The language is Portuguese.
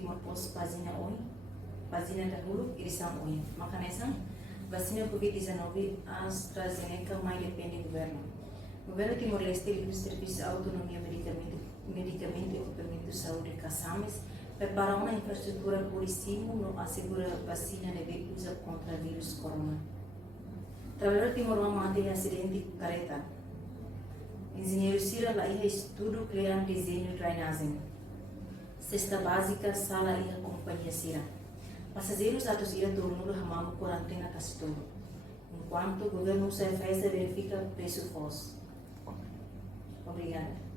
Timor Post página 10 edição 8. Makanesa, vacina Covid-19 AstraZeneca mais depende do governo. O governo Timor-Leste livre serviço autonomia medicamento e equipamento de saúde CASAMES prepara uma infraestrutura por cima no assegura vacina de uso contra o vírus corona. Trabalhador Timor mantém acidente careta. Engenheiro Sira lá estudo criar desenho drainagem. Cesta básica sala e companhia Sira. Passageiros atos ira turno hamam quarentena castor. Enquanto o governo se verifica preço fosse. Obrigada.